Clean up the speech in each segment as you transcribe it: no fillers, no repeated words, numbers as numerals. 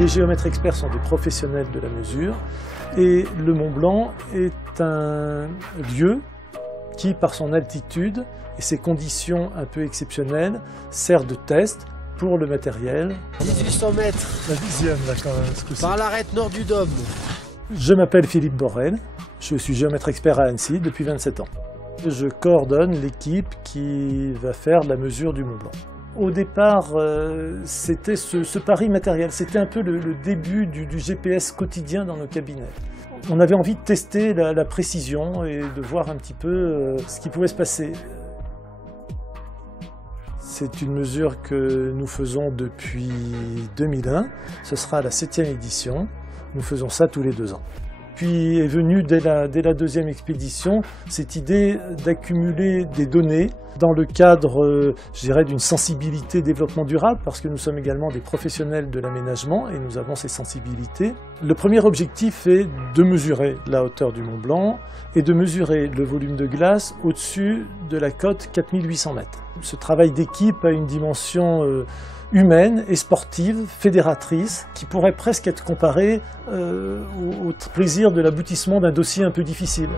Les géomètres experts sont des professionnels de la mesure et le Mont Blanc est un lieu qui, par son altitude et ses conditions un peu exceptionnelles, sert de test pour le matériel. 1800 mètres. La 10e, là, quand même, ce coup-ci. Par l'arête nord du Dôme. Je m'appelle Philippe Borrel, je suis géomètre expert à Annecy depuis 27 ans. Je coordonne l'équipe qui va faire la mesure du Mont Blanc. Au départ, c'était ce pari matériel, c'était un peu le début du GPS quotidien dans nos cabinets. On avait envie de tester la précision et de voir un petit peu ce qui pouvait se passer. C'est une mesure que nous faisons depuis 2001, ce sera la 7e édition, nous faisons ça tous les 2 ans. Puis est venue dès la 2e expédition cette idée d'accumuler des données dans le cadre, je dirais, d'une sensibilité développement durable, parce que nous sommes également des professionnels de l'aménagement et nous avons ces sensibilités. Le premier objectif est de mesurer la hauteur du Mont Blanc et de mesurer le volume de glace au-dessus de la cote 4800 mètres. Ce travail d'équipe a une dimension humaine et sportive, fédératrice, qui pourrait presque être comparée au plaisir de l'aboutissement d'un dossier un peu difficile.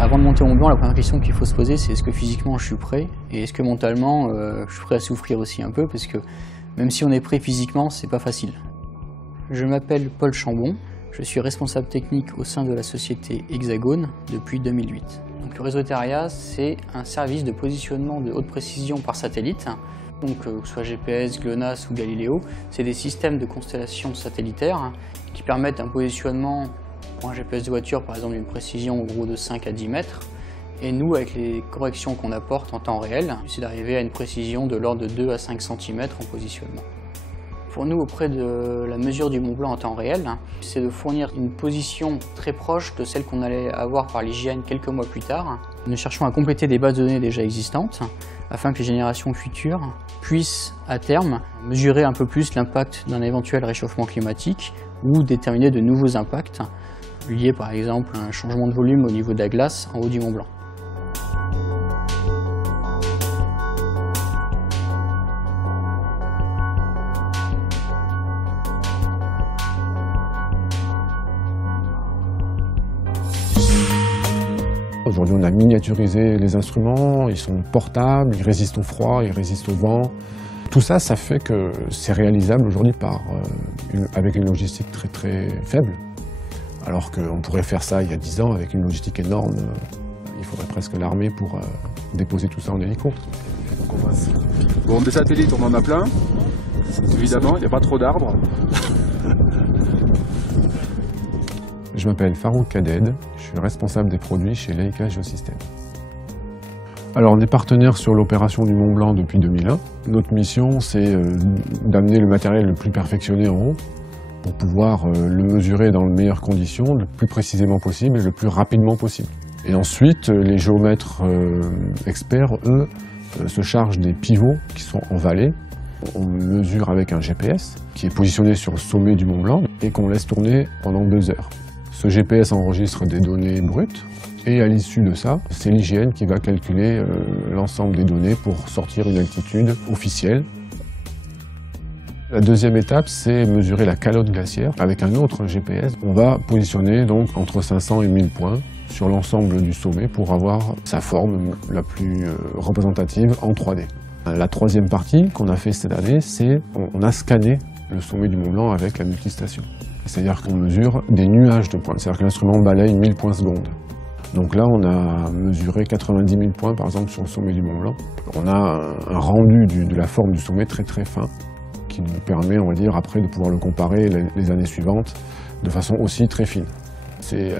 Avant de monter au Mont Blanc, la première question qu'il faut se poser, c'est est-ce que physiquement je suis prêt et est-ce que mentalement je suis prêt à souffrir aussi un peu, parce que même si on est prêt physiquement, c'est pas facile. Je m'appelle Paul Chambon, je suis responsable technique au sein de la société Hexagone depuis 2008. Donc, le réseau Terria, c'est un service de positionnement de haute précision par satellite. Donc, que ce soit GPS, GLONASS ou Galileo, c'est des systèmes de constellations satellitaires qui permettent un positionnement pour un GPS de voiture, par exemple, d'une précision en gros de 5 à 10 mètres. Et nous, avec les corrections qu'on apporte en temps réel, c'est d'arriver à une précision de l'ordre de 2 à 5 cm en positionnement. Pour nous, auprès de la mesure du Mont Blanc en temps réel, c'est de fournir une position très proche de celle qu'on allait avoir par l'IGN quelques mois plus tard. Nous cherchons à compléter des bases de données déjà existantes afin que les générations futures puissent, à terme, mesurer un peu plus l'impact d'un éventuel réchauffement climatique ou déterminer de nouveaux impacts liés par exemple à un changement de volume au niveau de la glace en haut du Mont Blanc. Aujourd'hui, on a miniaturisé les instruments, ils sont portables, ils résistent au froid, ils résistent au vent. Tout ça, ça fait que c'est réalisable aujourd'hui avec une logistique très très faible. Alors qu'on pourrait faire ça il y a 10 ans avec une logistique énorme. Il faudrait presque l'armée pour déposer tout ça en hélico. Bon, des satellites, on en a plein. Évidemment, il n'y a pas trop d'arbres. Je m'appelle Farouk Kaded, je suis responsable des produits chez Leica Geosystem. Alors on est partenaire sur l'opération du Mont Blanc depuis 2001. Notre mission, c'est d'amener le matériel le plus perfectionné en haut pour pouvoir le mesurer dans les meilleures conditions, le plus précisément possible et le plus rapidement possible. Et ensuite, les géomètres experts, eux, se chargent des pivots qui sont en vallée. On mesure avec un GPS qui est positionné sur le sommet du Mont Blanc et qu'on laisse tourner pendant 2 heures. Ce GPS enregistre des données brutes et à l'issue de ça, c'est l'IGN qui va calculer l'ensemble des données pour sortir une altitude officielle. La deuxième étape, c'est mesurer la calotte glaciaire avec un autre GPS. On va positionner donc entre 500 et 1000 points sur l'ensemble du sommet pour avoir sa forme la plus représentative en 3D. La troisième partie qu'on a fait cette année, c'est on a scanné le sommet du Mont Blanc avec la multistation. C'est-à-dire qu'on mesure des nuages de points, c'est-à-dire que l'instrument balaye 1000 points secondes. Donc là, on a mesuré 90 000 points, par exemple, sur le sommet du Mont Blanc. On a un rendu de la forme du sommet très très fin, qui nous permet, on va dire, après de pouvoir le comparer les années suivantes de façon aussi très fine. C'est,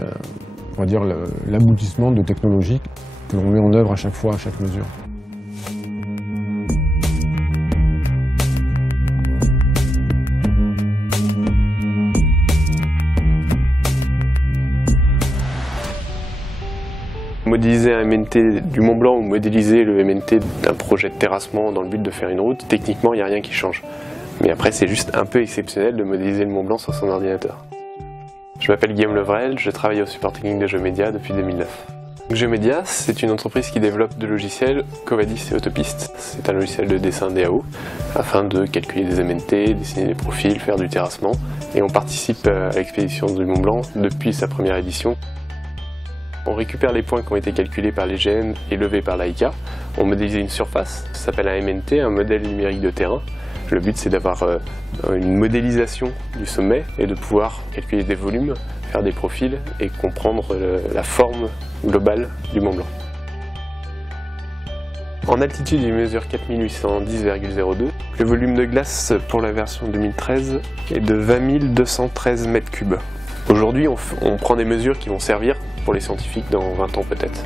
on va dire, l'aboutissement de technologies que l'on met en œuvre à chaque fois, à chaque mesure. Modéliser un MNT du Mont Blanc ou modéliser le MNT d'un projet de terrassement dans le but de faire une route, techniquement, il n'y a rien qui change. Mais après, c'est juste un peu exceptionnel de modéliser le Mont Blanc sur son ordinateur. Je m'appelle Guillaume Levrel, je travaille au support technique de GeoMedia depuis 2009. GeoMedia, c'est une entreprise qui développe de logiciels Covadis et Autopiste. C'est un logiciel de dessin DAO afin de calculer des MNT, dessiner des profils, faire du terrassement. Et on participe à l'expédition du Mont Blanc depuis sa première édition. On récupère les points qui ont été calculés par les GN et levés par l'AICA. On modélise une surface, ça s'appelle un MNT, un modèle numérique de terrain. Le but c'est d'avoir une modélisation du sommet et de pouvoir calculer des volumes, faire des profils et comprendre la forme globale du Mont Blanc. En altitude, il mesure 4810,02. Le volume de glace pour la version 2013 est de 20 213 mètres cubes. Aujourd'hui, on prend des mesures qui vont servir pour les scientifiques dans 20 ans peut-être.